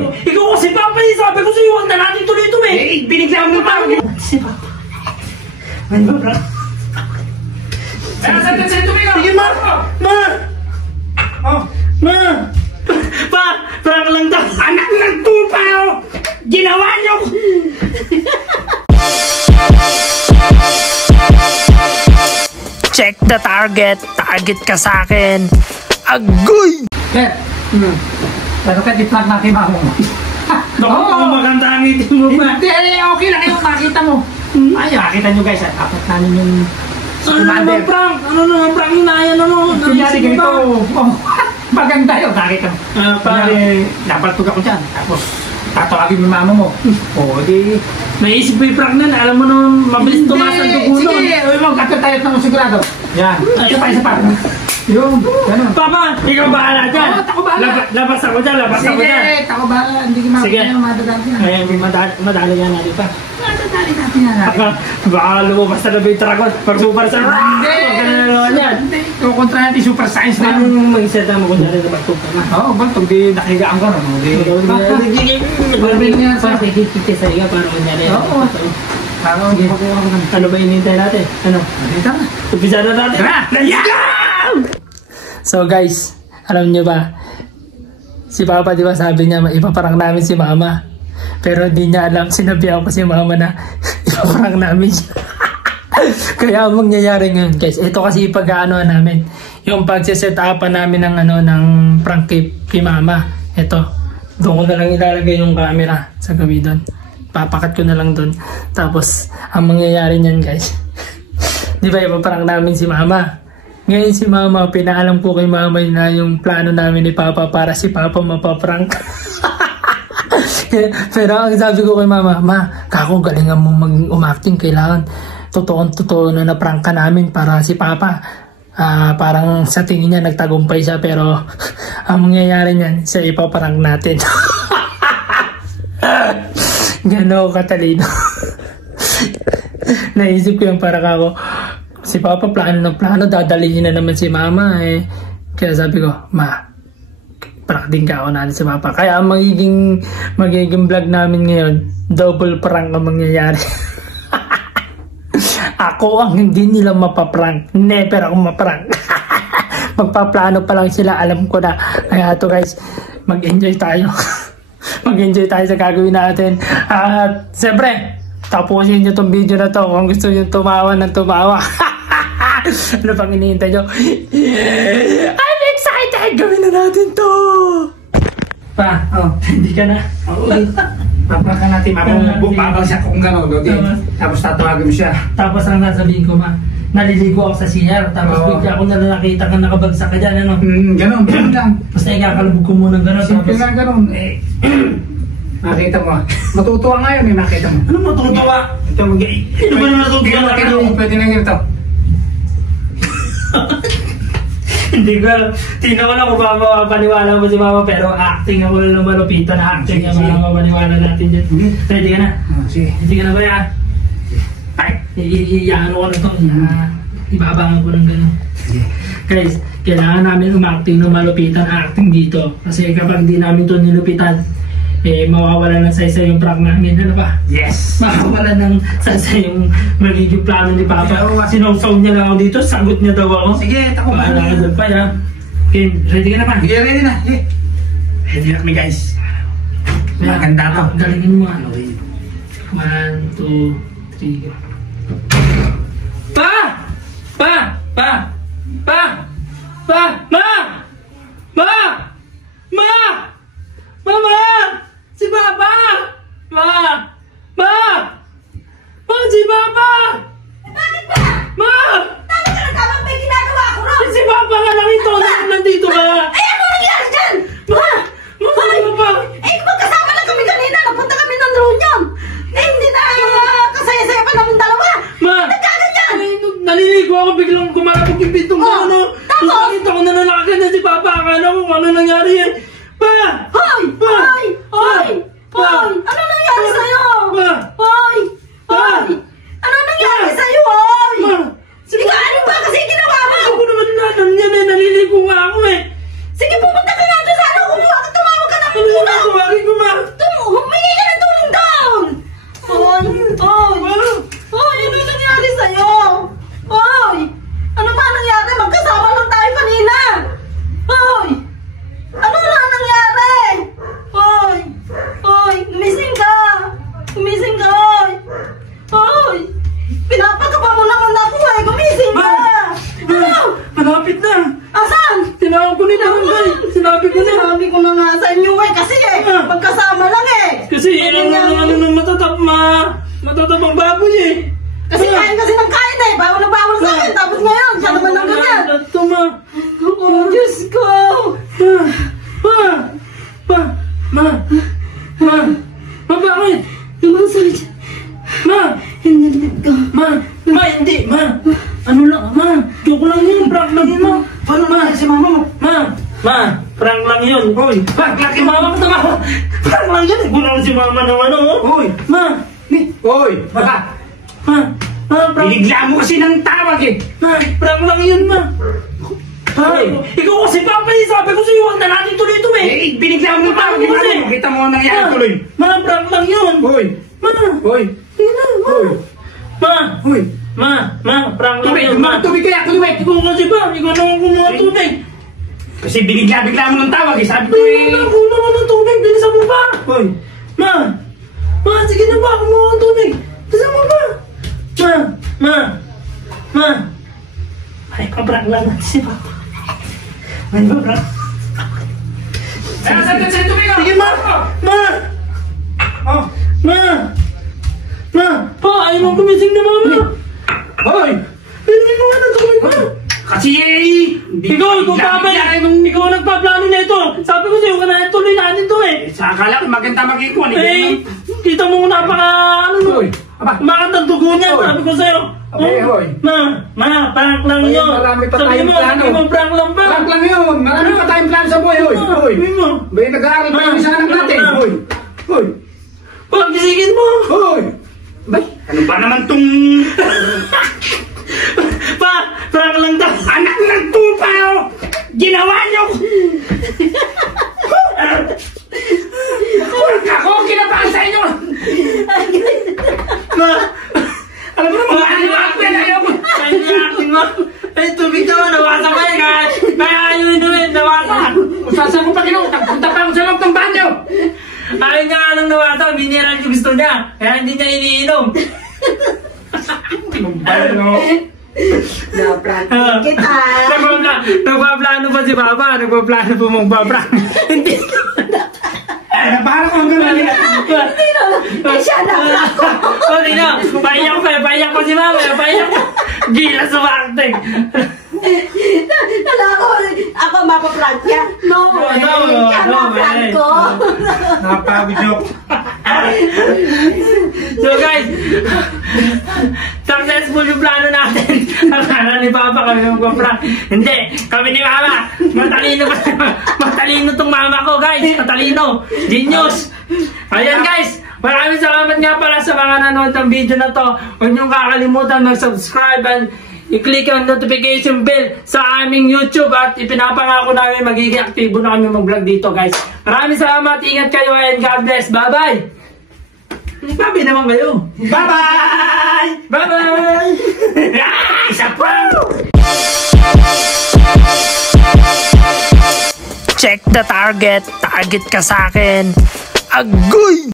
Ikaw kasi Papa eh. Sabi ko sa'yo, huwag na natin tuloy-tuloy. Eh, binigla mo pa. Si Papa. Ano ba, bro? Sige, ma! Ma! Oh, ma! Pa! Prank lang daw! Anak ng tupa, oh! Ginawa niyo! Check the target. Target ka sa akin. Agoy! Bet! Pero kahit i-prank natin mamo mo. Naku, maganda ang ngiti mo pa. Hindi, okay lang yung makita mo. Ay, makita nyo guys, apat namin yung Ano naman prank? Ano naman prank? Inayan ano? kunyari ganito. Maganda yun, nakita mo. Pare, napaltug ako dyan. Tapos, tatawagin mo yung mama mo. O, di... naisip ko yung prank nun. Alam mo naman, mabilis tumaas ang dugo nun. Sige, kapit tayo ng sigurado. Yan, isa pa. Yung, gano'n. Papa, ikaw bahala dyan. Oo, ako bahala. Labas ako dyan, labas ako dyan. Sige, ako bahala. Hindi ko madadali yan. Ay, madali yan natin pa. Madadali natin yan. Baka lumabas na ba yung dragon? Pag super sa... Hindi! Huwag ka na naman yan. Kukontra natin super science na yun. Anong mag-set na mo kung dyan na magtog ka na? Oo, baltog di nakahigaan ko na. Kikikita sa iyo para kung dyan. Oo. Ano ba inintay natin? Ano? Dito na. Umpisa na natin. So guys, alam nyo ba? Si Papa di ba sabi niya ipaparang namin si Mama. Pero hindi niya alam, sinabihan ko si Mama na ipaparang namin siya. Kaya ang mangyayari ngayon guys, ito kasi pag-ano namin. Yung pagsiset upan namin ng ano ng prank kay Mama. Ito. Doon ko na lang ilalagay yung camera sa gabi doon. Papakat ko na lang doon. Tapos ang mangyayari niyan guys. Di ba ipaparang namin si Mama? Ngayon si Mama, pinaalam ko kay Mama na yung plano namin ni Papa para si Papa mapaprank. Pero ang sabi ko kay Mama, Ma, kako galingan mo mag-umacting. Kailangan totoo na na-prank ka namin para si Papa. Parang sa tingin niya nagtagumpay siya pero ang mangyayari niyan, siya ipaprank natin. Gano'n katalino. Naisip ko yung para kako. Si Papa plano ng plano, dadalihin na naman si Mama eh. Kaya sabi ko, Ma, prank din ka ako natin si Papa. Kaya ang magiging vlog namin ngayon, double prank ang mangyayari. Ako ang hindi nila mapaprank. Never ako maprank. Magpaplano pa lang sila, alam ko na. Kaya to guys, mag-enjoy tayo. Mag-enjoy tayo sa gagawin natin. At siyempre, tapusin nyo tong video na to kung gusto nyo tumawa ng tumawa. Ano pang hinihintay nyo? I'm excited! Gawin na natin to! Pa, hindi ka na. Paprankan natin, mababang siya kung gano'n. Tapos tatawagin mo siya. Tapos ang nasabihin ko, Ma, naliligo ako sa CR. Tapos bigla ako na nakita ka nakabagsak ka dyan, ano? Gano'n lang. Basta ikakalabog ko muna gano'n. Simple lang gano'n. Nakita mo. Matutuwa nga yun, nakita mo. Ano matutuwa? Ito, Ano ba na natutuwa? Pwede na ganito. Hindi ko alam. Tingnan ko lang kung mapapaniwala mo si Mama. Pero acting ako lang ng malupitan na acting. Kaya mapapaniwala natin dyan. Ready ka na? Sige. Ready ka na ba yan? Ay, iyaano ko na ito. Ibabangan ko ng gano'n. Guys, kailangan namin umacting ng malupitan acting dito. Kasi kapag di namin ito nilupitan, mawawala ng saysay yung prank namin. Ano ba? Yes! Mawawala ng saysay yung magiging plano ni Papa. Sinawsaw niya lang ako dito, sagot niya daw ako. Sige, tako ba? Paala ka doon pa yan. Okay, ready ka na pa? Sige, ready na. Sige. Ready na kami guys. Maganda to. Galingin mo. 1, 2, 3. Pa! Pa! Pa! Pa! Pa! Ma! Ma! Ma! Mama! Si Papa! Ma! Ma! Ma! Si Papa! Bakit ba? Ma! Tama ka na tama, may ginagawa ko ron! Si Papa nga nakita ko na nandito ka! Ay, ano nangyari dyan? Ma! Ma! Si Papa! Eh, magkasama lang kami kanina, napunta kami ng reunion! Eh, hindi na kasaya-saya pa namin dalawa! Ma! Nagkaganyan! Naliligo ako biglang kumalapag yung pintong Oh, ano. tapos? Nakita ko na nalakagan si Papa. Akala ko kung ano nangyari eh. Pa! Hoy! Pa! Hoy! Hoy! Pa! Hoy! Ano nangyari Pa! sa'yo? Pa! Hoy! Pa! Hoy! Ano nangyari Pa! sa'yo, hoy? Ma! Sige, ano ba kasi ginawa mo? Ako naman nanan yan eh. Naliligo nga ako eh. Sige, pumunta ka nga doon sa ano, kumuha ka, tumawag ka namin Ano muna! na tawagin ko ma? Malapit na. Asan? Tinawag ko ni barangay. Sinabi ko na. Sabi ko na nga sa inyo kasi magkasama lang Kasi yan ang ng matatabang baboy Kasi kain kasi ng kain bawal na bawal sa akin. Tapos ngayon, siya naman ng ganyan. Ito ma. Oh, Diyos ko. Ma, bakit? Yung sabi siya. Ma, Hinilit ko. Hindi, ma. Ano lang, ma. Joke lang yun, prank lang yun, ma. Paano na si mama mo? Ma, prank lang yun. Uy, prank lang si mama ko to, ma. Prank lang yun. Gulang si mama naman, Uy, ma. Uy, baka. Prank. Binigla mo kasi ng tawag Ma, prank lang yun, ma. Ikaw kasi papa sabi ko sa'yo, huwag na natin tuloy ito binigla mo ng tawag. Kita mo ang nangyari tuloy. Ma, prank lang yun. Uy, Uy, prank lang yun, ma. Tubig kaya, tubig. Ikaw kasi ba? Ikaw naman kumuha ng tubig. Kasi binigla mo ng tawag sabi ko Kuha naman ng tubig, bilisan mo ba? Uy, Ma, sige na ba, kumuha ng tubig. Bilisan mo ba? Ma. Ay, prank lang natin si papa. Ay, prank. Saan tubig ako? Sige, ma. Pa, ayaw mong kumising na mama. Hoy! Bilhin mo nga ng tubig, ma. Kasi Ikaw nagpaplano na ito. Sabi ko sa'yo, tuloy natin ito Sa akala ko maganda magkikuan kita mo napaka, Hoy, makatang dugo niya. Sabi ko sa'yo. Hoy. Ma, prank lang yun. Marami pa tayong plano. Sabi mo, prank lang ba? Prank lang yun. Marami pa tayong plano sa buhay. Hoy. Bay, nag-aaral pa yung isa anak natin. Hoy. Pagkisigin mo. Hoy. Bay, ano ba naman tong... Prank lang daw. Anak ng tupa, ginawa niyo! Ako, kinapaan sa inyo! Alam mo naman, ayaw mo. Ay, tubig naman, nawasan ka kaya ayaw inumin, nawasan. Saan ko pa ginawa? Punta pa ako sa loob ng banyo! Ayaw niya nga nang nawasan, mineral yung gusto niya, kaya hindi niya iniinom. Na-prank kita. Nagpaplano pa si Papa, nagpaplano pa mong paprank. Hindi. Parang kung gano'n. Hindi na. Siya na ako. O, tingnan. Paiyak pa si Mama. Paiyak pa. Gila sa acting. Kala ko, ako mapaprank niya. No, siya na-prank ko. Napabidyo. So guys, successful yung plano natin. Akala ni Papa kami magpaprank. Hindi, kami ni Mama. Matalino tong mama ko, guys. Matalino. Genius. Ayan guys, maraming salamat nga pala sa mga nanood ng video na to. Huwag niyong kakalimutan mag-subscribe and i-click ang notification bell sa aming YouTube at ipinapangako namin magiging aktibo na kami mag-vlog dito guys. Maraming salamat, ingat kayo and God bless. Bye-bye! Bye-bye naman kayo. Bye-bye! Bye-bye! Isa pa! Check the target. Target ka sa akin. Agoy!